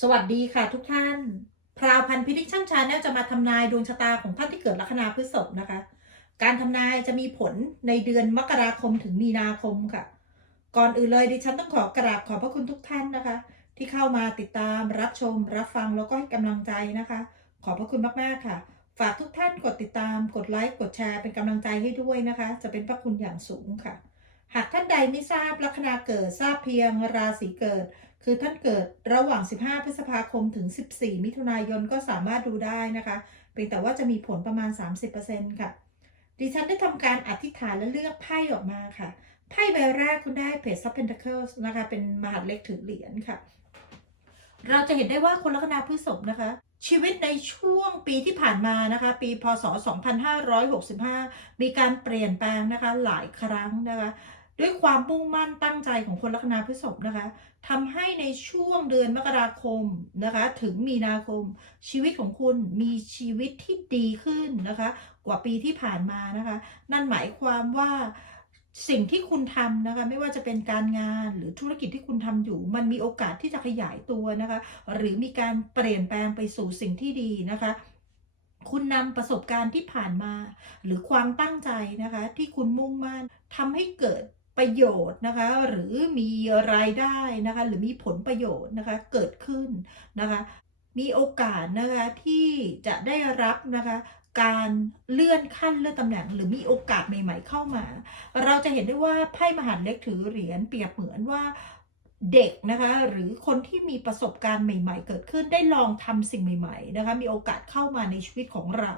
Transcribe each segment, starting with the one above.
สวัสดีค่ะทุกท่าน พราวพันธ์พิดิชั่นชาแนลจะมาทำนายดวงชะตาของท่านที่เกิดลัคนาพฤษภนะคะ การทำนายจะมีผลในเดือนมกราคมถึงมีนาคมค่ะ ก่อนอื่นเลยดิฉันต้องขอกราบขอบพระคุณทุกท่านนะคะ ที่เข้ามาติดตามรับชม รับฟังแล้วก็ให้กำลังใจนะคะ ขอบพระคุณมากๆค่ะ ฝากทุกท่านกดติดตาม กดไลค์กดแชร์เป็นกำลังใจให้ด้วยนะคะ จะเป็นพระคุณอย่างสูงค่ะ หากท่านใดไม่ทราบลัคนาเกิดทราบเพียงราศีเกิด คือท่านเกิดระหว่าง 15 พฤษภาคมถึง 14 มิถุนายนก็สามารถดูได้นะคะเพียงแต่ว่าจะมีผลประมาณ 30%ค่ะ ดิฉันได้ทำการอธิษฐานและเลือกไพ่ออกมาค่ะ ไพ่ใบแรกคุณได้เพจซับเพนทเคิลนะคะ เป็นมหาดเล็กถือเหรียญค่ะ เราจะเห็นได้ว่าคนลัคนาพฤษภนะคะ ชีวิตในช่วงปีที่ผ่านมานะคะ ปีพศ 2565 มีการเปลี่ยนแปลงนะคะหลายครั้งนะคะ ด้วยความมุ่งมั่นตั้งใจของคนลัคนาพฤษภนะคะทำให้ในช่วงเดือนมกราคมนะคะถึงมีนาคม ชีวิตของคุณมีชีวิตที่ดีขึ้นนะคะกว่าปีที่ผ่านมานะคะ นั่นหมายความว่าสิ่งที่คุณทำนะคะไม่ว่าจะเป็นการงานหรือธุรกิจที่คุณทำอยู่ มันมีโอกาสที่จะขยายตัวนะคะ หรือมีการเปลี่ยนแปลงไปสู่สิ่งที่ดีนะคะคุณนำประสบการณ์ที่ผ่านมา หรือความตั้งใจนะคะ ที่คุณมุ่งมั่นทำให้เกิด ประโยชน์นะคะหรือมีรายได้นะคะหรือมีผลประโยชน์นะคะเกิดขึ้นนะคะมีโอกาสนะคะที่จะได้รับนะคะการเลื่อนขั้นเลื่อนตำแหน่ง หรือมีโอกาสใหม่ ๆ เข้ามา เราจะเห็นได้ว่าไพ่มหาเล็กถือเหรียญเปรียบเหมือนว่า เด็กนะคะหรือคนที่มีประสบการณ์ใหม่ ๆ เกิดขึ้นได้ลองทำสิ่งใหม่ ๆ นะคะ มีโอกาสเข้ามาในชีวิตของเรา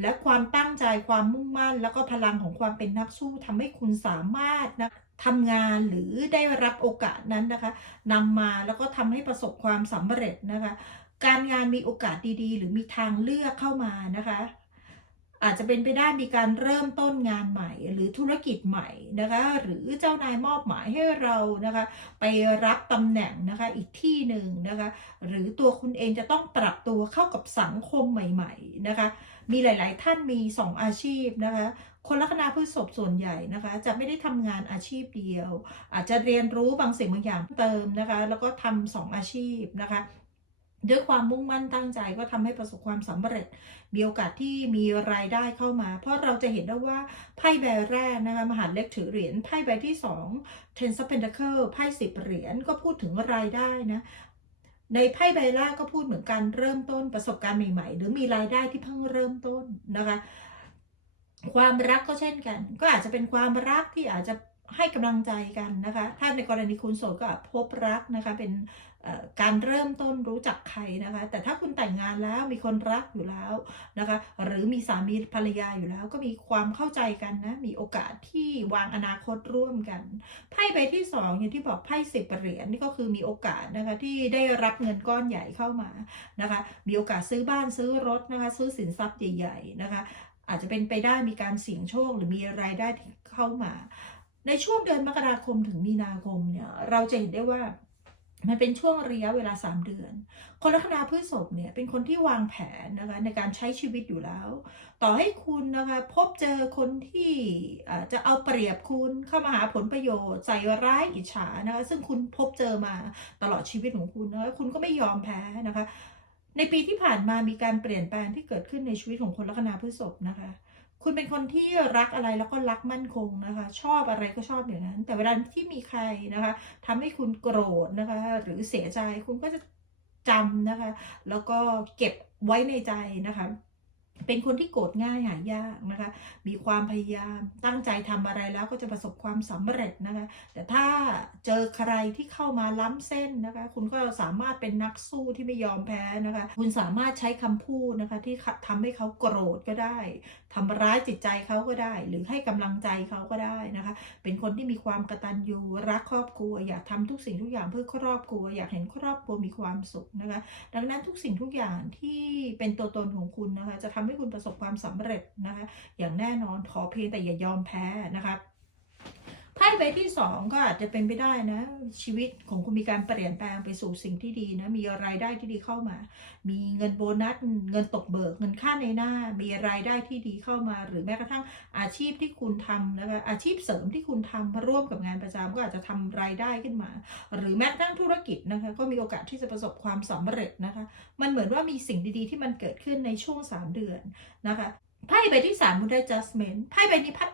และความตั้งใจความมุ่งมั่น แล้วก็พลังของความเป็นนักสู้ทำให้คุณสามารถนะทำงานหรือได้รับโอกาสนั้นนะคะนำมาแล้วก็ทำให้ประสบความสำเร็จนะคะ การงานมีโอกาสดีๆ หรือมีทางเลือกเข้ามานะคะ อาจจะเป็นไปได้มีการเริ่มต้นงานใหม่ หรือธุรกิจใหม่นะคะหรือเจ้านายมอบหมายให้เรานะคะไปรับตำแหน่งนะคะอีกที่หนึ่งนะคะหรือตัวคุณเองจะต้องปรับตัวเข้ากับสังคมใหม่ๆนะคะมีหลาย ๆ ท่านมี 2 อาชีพนะคะคนลัคนาพฤษภส่วนใหญ่นะคะ จะไม่ได้ทำงานอาชีพเดียว อาจจะเรียนรู้บางสิ่งบางอย่างเติมนะคะ แล้วก็ทำสองอาชีพนะคะ ด้วยความมุ่งมั่นตั้งใจก็ทำให้ประสบความสำเร็จ มีโอกาสที่มีรายได้เข้ามา เพราะเราจะเห็นได้ว่าไพ่ใบแรกนะคะมหาเล็กถือเหรียญไพ่ใบที่2 Ten of Pentacles ไพ่สิบเหรียญก็พูดถึงรายได้นะในไพ่ใบแรกก็พูดเหมือนการเริ่มต้นประสบการณ์ใหม่ ๆ หรือมีรายได้ที่เพิ่งเริ่มต้นนะคะความรักก็เช่นกัน ก็อาจจะเป็นความรักที่อาจจะให้กำลังใจกันนะคะ ถ้าในกรณีคุณโสดก็พบรักนะคะ เป็น การเริ่มต้นรู้จักใครนะคะ แต่ถ้าคุณแต่งงานแล้วมีคนรักอยู่แล้วนะคะ หรือมีสามีภรรยาอยู่แล้ว ก็มีความเข้าใจกันนะ มีโอกาสที่วางอนาคตร่วมกัน ไพ่ใบที่สองอย่างที่บอกไพ่สิบเหรียญนี่ก็คือมีโอกาสนะคะที่ได้รับเงินก้อนใหญ่เข้ามานะคะ มีโอกาสซื้อบ้านซื้อรถนะคะ ซื้อสินทรัพย์ใหญ่ ๆนะคะ อาจจะเป็นไปได้มีการเสี่ยงโชคหรือมีรายได้ที่เข้ามา ในช่วงเดือนมกราคมถึงมีนาคมเนี่ยเราจะเห็นได้ว่า มันเป็นช่วงระยะเวลา 3 เดือน คนลัคนาพฤษภเนี่ยเป็นคนที่วางแผนนะคะในการใช้ชีวิตอยู่แล้ว ต่อให้คุณนะคะพบเจอคนที่จะเอาเปรียบคุณเข้ามาหาผลประโยชน์ใส่ร้ายอิจฉานะคะซึ่งคุณพบเจอมาตลอดชีวิตของคุณนะคะคุณก็ไม่ยอมแพ้นะคะ ในปีที่ผ่านมามีการเปลี่ยนแปลงที่เกิดขึ้นในชีวิตของคนลัคนาพฤษภนะคะ คุณเป็นคนที่รักอะไรแล้วก็รักมั่นคงนะคะ ชอบอะไรก็ชอบอย่างนั้น แต่เวลาที่มีใครนะคะทำให้คุณโกรธนะคะ หรือเสียใจคุณก็จะจำนะคะ แล้วก็เก็บไว้ในใจนะคะเป็นคนที่โกรธง่ายหายากนะคะ มีความพยายามตั้งใจทำอะไรแล้วก็จะประสบความสำเร็จนะคะ แต่ถ้าเจอใครที่เข้ามาล้ำเส้นนะคะ คุณก็สามารถเป็นนักสู้ที่ไม่ยอมแพ้นะคะ คุณสามารถใช้คำพูดนะคะ ที่ทำให้เขาโกรธก็ได้ ทำร้ายจิตใจเขาก็ได้ หรือให้กำลังใจเขาก็ได้นะคะ เป็นคนที่มีความกตัญญูรักครอบครัว อยากทำทุกสิ่งทุกอย่างเพื่อครอบครัว อยากเห็นครอบครัวมีความสุขนะคะ ดังนั้นทุกสิ่งทุกอย่างที่เป็นตัวตนของคุณนะคะ จะทำให้คุณประสบความสำเร็จนะคะ อย่างแน่นอนขอเพียงแต่อย่ายอมแพ้นะคะ ไพ่ใบที่สองก็อาจจะเป็นไปได้นะ ชีวิตของคุณมีการเปลี่ยนแปลงไปสู่สิ่งที่ดีนะ มีรายได้ที่ดีเข้ามา มีเงินโบนัส เงินตกเบิก เงินค่าในหน้า มีรายได้ที่ดีเข้ามา หรือแม้กระทั่งอาชีพที่คุณทำนะคะอาชีพเสริมที่คุณทำร่วมกับงานประจำก็อาจจะทำรายได้ขึ้นมา หรือแม้กระทั่งธุรกิจนะคะก็มีโอกาสที่จะประสบความสำเร็จนะคะ มันเหมือนว่ามีสิ่งดีๆ ที่มันเกิดขึ้นในช่วง 3 เดือนนะคะไพ่ใบที่3คุณได้ judgment ไพ่ใบนี้พัด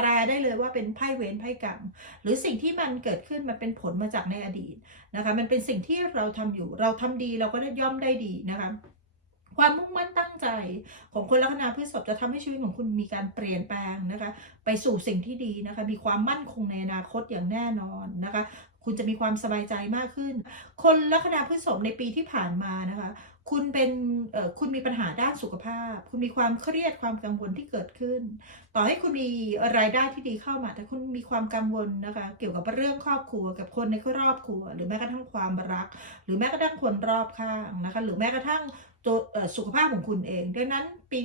แปลได้เลยว่าเป็นไพ่เวรไพ่กรรม หรือสิ่งที่มันเกิดขึ้นมันเป็นผลมาจากในอดีตนะคะมันเป็นสิ่งที่เราทำอยู่เราทำดีเราก็ได้ย่อมได้ดีนะคะความมุ่งมั่นตั้งใจของคนลัคนาพฤษภจะทำให้ชีวิตของคุณมีการเปลี่ยนแปลงนะคะไปสู่สิ่งที่ดีนะคะมีความมั่นคงในอนาคตอย่างแน่นอนนะคะ คุณจะมีความสบายใจมากขึ้น คนลัคนาพฤษภในปีที่ผ่านมานะคะ คุณเป็นคุณมีปัญหาด้านสุขภาพ คุณมีความเครียดความกังวลที่เกิดขึ้น ต่อให้คุณมีรายได้ที่ดีเข้ามา แต่คุณมีความกังวลนะคะ เกี่ยวกับเรื่องครอบครัวกับคนในครอบครัว หรือแม้กระทั่งความรัก หรือแม้กระทั่งคนรอบข้างนะคะ หรือแม้กระทั่งตัวสุขภาพของคุณเอง ดังนั้นปี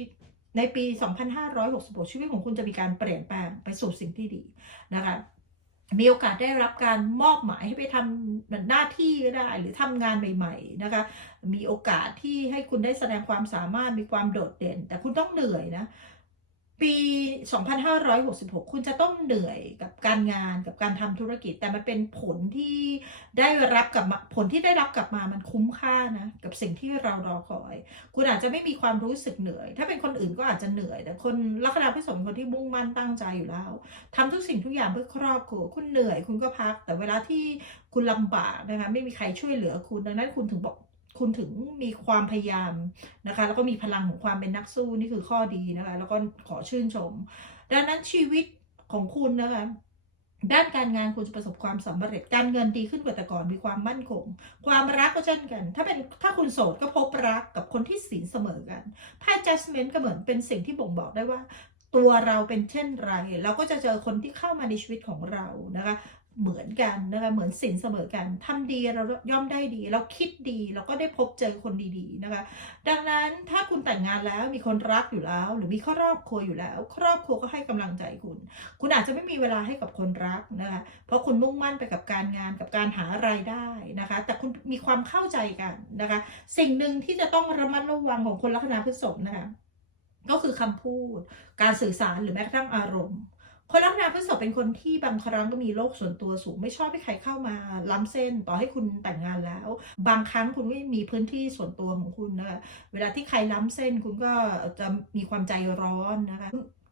ในปี 2566 ชีวิตของคุณจะมีการเปลี่ยนแปลงไปสู่สิ่งที่ดีนะคะ มีโอกาสได้รับการมอบหมายให้ไปทำหน้าที่ก็ได้ หรือทำงานใหม่ๆนะคะ มีโอกาสที่ให้คุณได้แสดงความสามารถมีความโดดเด่น แต่คุณต้องเหนื่อยนะ ปี 2566 คุณจะต้องเหนื่อยกับการงานกับการทำธุรกิจ แต่มันเป็นผลที่ได้รับกับผลที่ได้รับกลับมามันคุ้มค่านะกับสิ่งที่เรารอคอย คุณอาจจะไม่มีความรู้สึกเหนื่อย ถ้าเป็นคนอื่นก็อาจจะเหนื่อย แต่คนลัคนาพฤษภเป็นคนที่มุ่งมั่นตั้งใจอยู่แล้วทำทุกสิ่งทุกอย่างเพื่อครอบครัวคุณเหนื่อยคุณก็พัก แต่เวลาที่คุณลำบากนะคะไม่มีใครช่วยเหลือคุณดังนั้นคุณถึงบอก คุณถึงมีความพยายามนะคะ แล้วก็มีพลังของความเป็นนักสู้นี่คือข้อดีนะคะ แล้วก็ขอชื่นชม ดังนั้นชีวิตของคุณนะคะด้านการงานคุณจะประสบความสำเร็จ การเงินดีขึ้นกว่าแต่ก่อนมีความมั่นคง ความรักก็เช่นกัน ถ้าเป็นถ้าคุณโสดก็พบรักกับคนที่ศีลเสมอกันไพ่ judgment ก็เหมือนเป็นสิ่งที่บ่งบอกได้ว่า ตัวเราเป็นเช่นไร เราก็จะเจอคนที่เข้ามาในชีวิตของเรานะคะ เหมือนกันนะคะเหมือนสินเสมอกันทำดีเราย่อมได้ดี เราคิดดีเราก็ได้พบเจอคนดีๆนะคะ ดังนั้นถ้าคุณแต่งงานแล้วมีคนรักอยู่แล้ว หรือมีครอบครัวอยู่แล้ว ครอบครัวก็ให้กำลังใจคุณ คุณอาจจะไม่มีเวลาให้กับคนรักนะคะเพราะคุณมุ่งมั่นไปกับการงานกับการหารายได้นะคะ แต่คุณมีความเข้าใจกันนะคะ สิ่งหนึ่งที่จะต้องระมัดระวังของคนลัคนาพฤษภนะคะก็คือคำพูด การสื่อสารหรือแม้กระทั่งอารมณ์ คนลัคนาพฤษภเป็นคนที่บางครั้งก็มีโลกส่วนตัวสูง ไม่ชอบให้ใครเข้ามาล้ำเส้นต่อให้คุณแต่งงานแล้ว บางครั้งคุณก็มีพื้นที่ส่วนตัวของคุณนะคะเวลาที่ใครล้ำเส้นคุณก็จะมีความใจร้อนนะคะ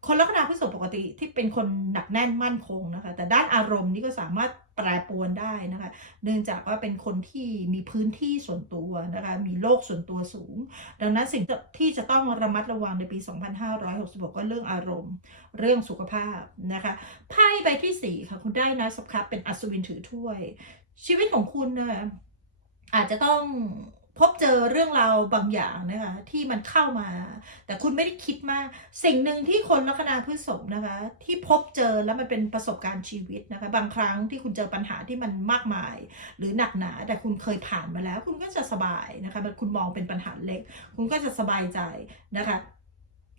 คนลัคนาพฤษภปกติที่เป็นคนหนักแน่นมั่นคงนะคะ แต่ด้านอารมณ์นี่ก็สามารถแปรปรวนได้นะคะ เนื่องจากว่าเป็นคนที่มีพื้นที่ส่วนตัวนะคะ มีโลกส่วนตัวสูง ดังนั้นสิ่งที่จะต้องระมัดระวังในปี 2566 ก็เรื่องอารมณ์ เรื่องสุขภาพนะคะไพ่ใบที่ 4 ค่ะ คุณได้นะสับคับเป็นอัศวินถือถ้วย ชีวิตของคุณนะคะอาจจะต้อง พบเจอเรื่องราวบางอย่างนะคะที่มันเข้ามา แต่คุณไม่ได้คิดมาก สิ่งหนึ่งที่คนลัคนาพฤษภนะคะ ที่พบเจอแล้วมันเป็นประสบการณ์ชีวิตนะคะ บางครั้งที่คุณเจอปัญหาที่มันมากมาย หรือหนักหนา แต่คุณเคยผ่านมาแล้ว คุณก็จะสบายนะคะคุณมองเป็นปัญหาเล็ก คุณก็จะสบายใจนะคะ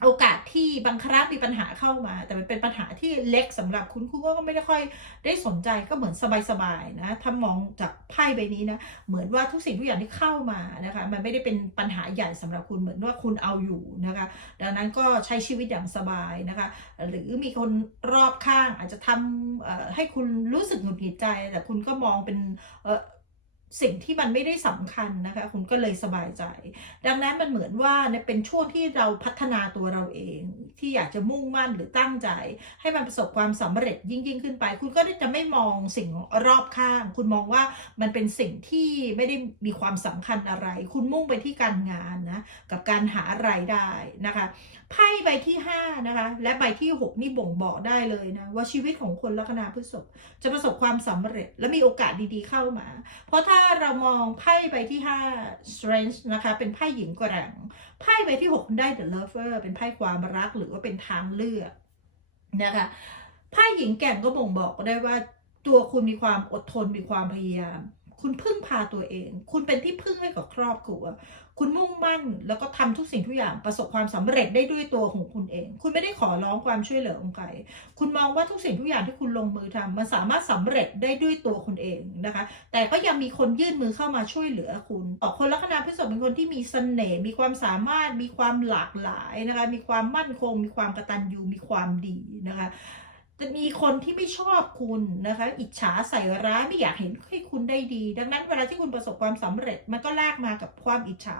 โอกาสที่บางครั้งมีปัญหาเข้ามา แต่มันเป็นปัญหาที่เล็กสำหรับคุณคุณก็ไม่ได้ค่อยได้สนใจก็เหมือนสบายๆนะถ้ามองจากไพ่ใบนี้นะเหมือนว่าทุกสิ่งทุกอย่างที่เข้ามานะคะมันไม่ได้เป็นปัญหาใหญ่สำหรับคุณเหมือนว่าคุณเอาอยู่นะคะดังนั้นก็ใช้ชีวิตอย่างสบายนะคะหรือมีคนรอบข้างอาจจะทำให้คุณรู้สึกหงุดหงิดใจ แต่คุณก็มองเป็น สิ่งที่มันไม่ได้สำคัญนะคะ คุณก็เลยสบายใจ ดังนั้นมันเหมือนว่าเป็นช่วงที่เราพัฒนาตัวเราเอง ที่อยากจะมุ่งมั่นหรือตั้งใจ ให้มันประสบความสำเร็จยิ่งยิ่งขึ้นไป คุณก็จะไม่มองสิ่งรอบข้าง คุณมองว่ามันเป็นสิ่งที่ไม่ได้มีความสำคัญอะไร คุณมุ่งไปที่การงานนะกับการหารายได้นะคะ ไพ่ใบที่ 5 นะคะ และใบที่ 6 นี่บ่งบอกได้เลยนะ ว่าชีวิตของคนลัคนาพฤษภจะประสบความสำเร็จและมีโอกาสดีๆเข้ามา เพราะถ้าเรามองไพ่ใบที่ 5 strength นะคะ เป็นไพ่หญิงแกร่งไพ่ใบที่ 6 ได้ the lover เป็นไพ่ความรักหรือว่าเป็นทางเลือกนะคะไพ่หญิงแก่งก็บ่งบอกได้ว่าตัวคุณมีความอดทนมีความพยายาม คุณพึ่งพาตัวเอง คุณเป็นที่พึ่งให้กับครอบครัว คุณมุ่งมั่นแล้วก็ทำทุกสิ่งทุกอย่างประสบความสำเร็จได้ด้วยตัวของคุณเอง คุณไม่ได้ขอร้องความช่วยเหลือของใคร คุณมองว่าทุกสิ่งทุกอย่างที่คุณลงมือทำมันสามารถสำเร็จได้ด้วยตัวคุณเองนะคะ แต่ก็ยังมีคนยื่นมือเข้ามาช่วยเหลือคุณออกคนลัคนาพฤษภเป็นคนที่มีเสน่ห์มีความสามารถมีความหลากหลายนะคะ มีความมั่นคง มีความกระตัญญูมีความดีนะคะ จะมีคนที่ไม่ชอบคุณนะคะ อิจฉาใส่ร้ายไม่อยากเห็นให้คุณได้ดี ดังนั้นเวลาที่คุณประสบความสำเร็จ มันก็แลกมากับความอิจฉา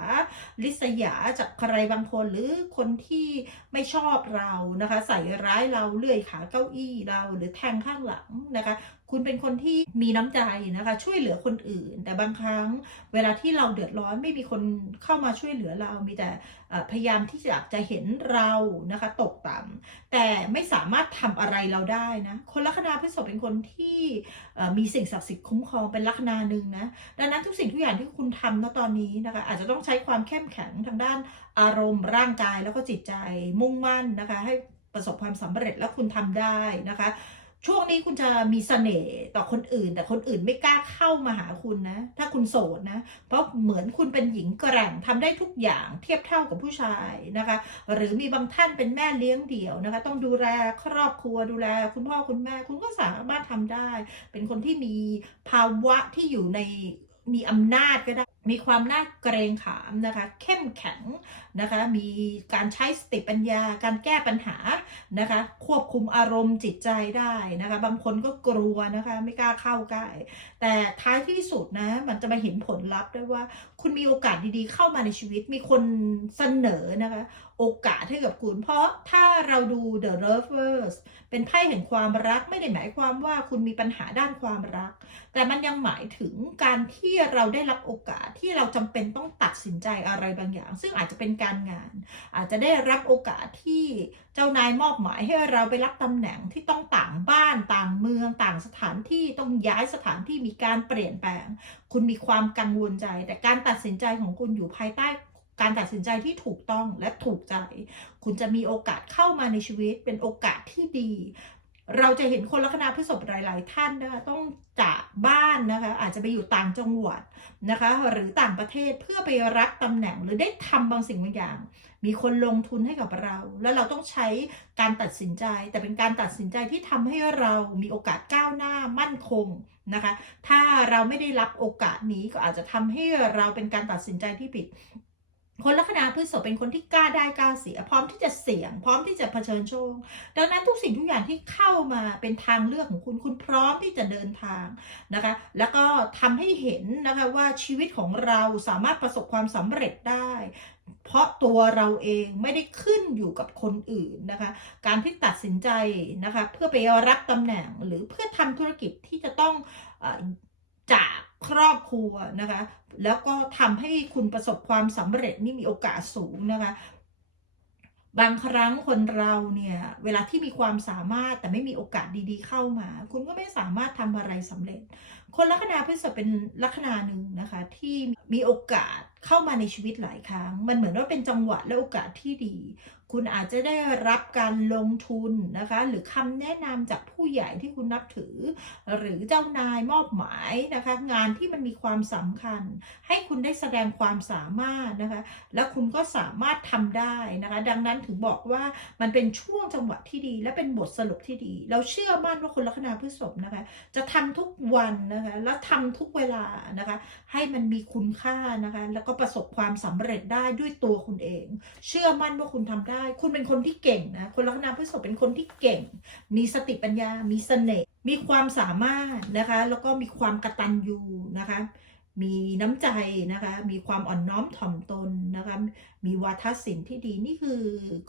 ลิษยาจากใครบางคนหรือคนที่ไม่ชอบเรานะคะ ใส่ร้ายเราเลื่อยขาเก้าอี้เราหรือแทงข้างหลังนะคะคุณเป็นคนที่มีน้ำใจนะคะ ช่วยเหลือคนอื่น แต่บางครั้งเวลาที่เราเดือดร้อนไม่มีคนเข้ามาช่วยเหลือเรา มีแต่พยายามที่จะจะเห็นเรานะคะตกต่ำแต่ไม่สามารถทำอะไรเราได้นะคนลัคนาพฤษภเป็นคนที่มีสิ่งศักดิ์สิทธิ์คุ้มครองเป็นลัคนาหนึ่งนะดังนั้นทุกสิ่งทุกอย่างที่คุณทำณตอนนี้นะคะอาจจะต้องใช้ความเข้มแข็งทางด้านอารมณ์ร่างกายแล้วก็จิตใจมุ่งมั่นนะคะ ให้ประสบความสำเร็จแล้วคุณทำได้นะคะ ช่วงนี้คุณจะมีเสน่ห์ต่อคนอื่น แต่คนอื่นไม่กล้าเข้ามาหาคุณนะ ถ้าคุณโสดนะ เพราะเหมือนคุณเป็นหญิงแกร่งทำได้ทุกอย่างเทียบเท่ากับผู้ชายนะคะ หรือมีบางท่านเป็นแม่เลี้ยงเดี่ยวนะคะ ต้องดูแลครอบครัวดูแล คุณพ่อคุณแม่ คุณก็สามารถทำได้ เป็นคนที่มีภาวะที่อยู่ในมีอำนาจก็ได้ มีความน่าเกรงขามนะคะ เข้มแข็งนะคะ มีการใช้สติปัญญา การแก้ปัญหานะคะ ควบคุมอารมณ์จิตใจได้นะคะ บางคนก็กลัวนะคะ ไม่กล้าเข้าใกล้ แต่ท้ายที่สุดนะ มันจะมาเห็นผลลัพธ์ได้ว่า คุณมีโอกาสดีๆ เข้ามาในชีวิต มีคนเสนอนะคะ โอกาสให้กับคุณ เพราะถ้าเราดู The Lovers เป็นไพ่แห่งความรัก ไม่ได้หมายความว่าคุณมีปัญหาด้านความรัก แต่มันยังหมายถึงการที่เราได้รับโอกาสที่เราจำเป็นต้องตัดสินใจอะไรบางอย่าง ซึ่งอาจจะเป็นการงาน อาจจะได้รับโอกาสที่เจ้านายมอบหมายให้เราไปรับตำแหน่งที่ต้องต่างบ้านต่างเมืองต่างสถานที่ต้องย้ายสถานที่มีการเปลี่ยนแปลง คุณมีความกังวลใจ แต่การตัดสินใจของคุณอยู่ภายใต้การตัดสินใจที่ถูกต้องและถูกใจ คุณจะมีโอกาสเข้ามาในชีวิตเป็นโอกาสที่ดี เราจะเห็นคนลัคนาพฤษภหลาย ๆ ท่านนะคะต้องจากบ้านนะคะอาจจะไปอยู่ต่างจังหวัดนะคะหรือต่างประเทศเพื่อไปรับตำแหน่งหรือได้ทำบางสิ่งบางอย่าง มีคนลงทุนให้กับเรา แล้วเราต้องใช้การตัดสินใจ แต่เป็นการตัดสินใจที่ทำให้เรามีโอกาสก้าวหน้ามั่นคงนะคะ ถ้าเราไม่ได้รับโอกาสนี้ก็อาจจะทำให้เราเป็นการตัดสินใจที่ผิด คนลัคนาพฤษภเป็นคนที่กล้าได้กล้าเสีย พร้อมที่จะเสี่ยง พร้อมที่จะเผชิญโชคดังนั้นทุกสิ่งทุกอย่างที่เข้ามาเป็นทางเลือกของคุณคุณพร้อมที่จะเดินทางนะคะ แล้วก็ทำให้เห็นนะคะว่าชีวิตของเราสามารถประสบความสำเร็จได้ เพราะตัวเราเองไม่ได้ขึ้นอยู่กับคนอื่นนะคะ การที่ตัดสินใจนะคะ เพื่อไปรับตำแหน่งหรือเพื่อทำธุรกิจที่จะต้องอจาก ครอบครัวนะคะ แล้วก็ทำให้คุณประสบความสำเร็จนี่มีโอกาสสูงนะคะ บางครั้งคนเราเนี่ยเวลาที่มีความสามารถแต่ไม่มีโอกาสดีๆเข้ามา คุณก็ไม่สามารถทำอะไรสำเร็จ คนลัคนาพฤษภเป็นลัคนาหนึ่งนะคะ ที่มีโอกาสเข้ามาในชีวิตหลายครั้ง มันเหมือนว่าเป็นจังหวะและโอกาสที่ดี คุณอาจจะได้รับการลงทุนนะคะ หรือคำแนะนำจากผู้ใหญ่ที่คุณนับถือ หรือเจ้านายมอบหมายนะคะ งานที่มันมีความสำคัญ ให้คุณได้แสดงความสามารถนะคะ แล้วคุณก็สามารถทำได้นะคะ ดังนั้นถึงบอกว่ามันเป็นช่วงจังหวะที่ดี และเป็นบทสรุปที่ดี เราเชื่อมั่นว่าคนลัคนาพฤษภนะคะ จะทำทุกวันนะคะ แล้วทำทุกเวลานะคะ ให้มันมีคุณค่านะคะ แล้วก็ประสบความสำเร็จได้ด้วยตัวคุณเอง เชื่อมั่นว่าคุณทำได้คุณเป็นคนที่เก่งนะ คนลัคนาพฤษภเป็นคนที่เก่ง มีสติปัญญา มีเสน่ห์ มีความสามารถนะคะ แล้วก็มีความกระตัญญูนะคะ มีน้ำใจนะคะ มีความอ่อนน้อมถ่อมตนนะคะ มีวาทศิลป์ที่ดี นี่คือ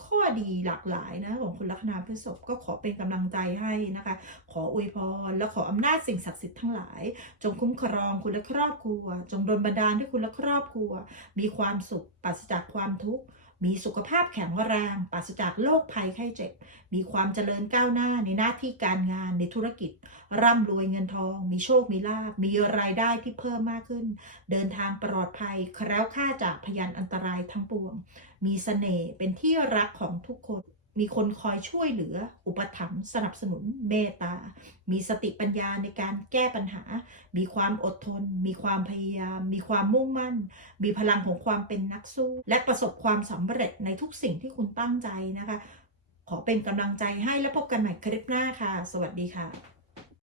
ข้อดีหลากหลายนะของคนลัคนาพฤษภก็ขอเป็นกำลังใจให้นะคะ ขออวยพร และขออำนาจสิ่งศักดิ์สิทธิ์ทั้งหลาย จงคุ้มครองคุณและครอบครัว จงดลบันดาลให้คุณและครอบครัว มีความสุขปราศจากความทุกข์ มีสุขภาพแข็งแรงปราศจากโรคภัยไข้เจ็บ มีความเจริญก้าวหน้าในหน้าที่การงานในธุรกิจ ร่ำรวยเงินทอง มีโชค มีลาบ มีรายได้ที่เพิ่มมากขึ้น เดินทางปลอดภัยแคล้วคลาดจากพยานอันตรายทั้งปวง มีเสน่ห์เป็นที่รักของทุกคน มีคนคอยช่วยเหลือ อุปถัมภ์สนับสนุนเมตตา มีสติปัญญาในการแก้ปัญหา มีความอดทน มีความพยายาม มีความมุ่งมั่น มีพลังของความเป็นนักสู้ และประสบความสำเร็จในทุกสิ่งที่คุณตั้งใจนะคะ ขอเป็นกำลังใจให้และพบกันใหม่คลิปหน้าค่ะ สวัสดีค่ะ